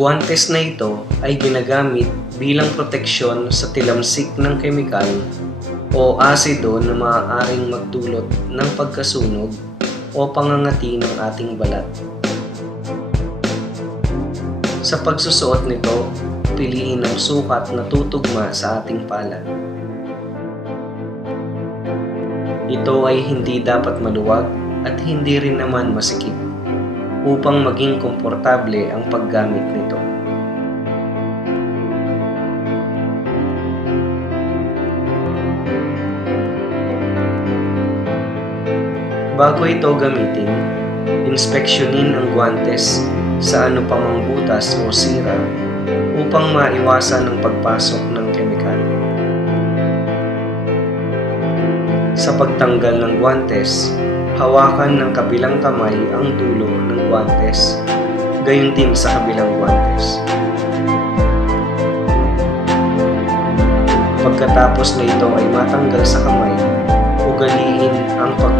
Ang guwantes na ito ay ginagamit bilang proteksyon sa tilamsik ng kemikal o asido na maaaring magdulot ng pagkasunog o pangangati ng ating balat. Sa pagsusuot nito, piliin ang sukat na tutugma sa ating palad. Ito ay hindi dapat maluwag at hindi rin naman masikip upang maging komportable ang paggamit nito. Bago ito gamitin, inspeksyonin ang guwantes sa anumang butas o sira upang maiwasan ang pagpasok ng kemikal. Sa pagtanggal ng guwantes, hawakan ng kabilang kamay ang dulo ng guwantes, gayon din sa kabilang guwantes. Pagkatapos na ito ay matanggal sa kamay, ugaliin ang pag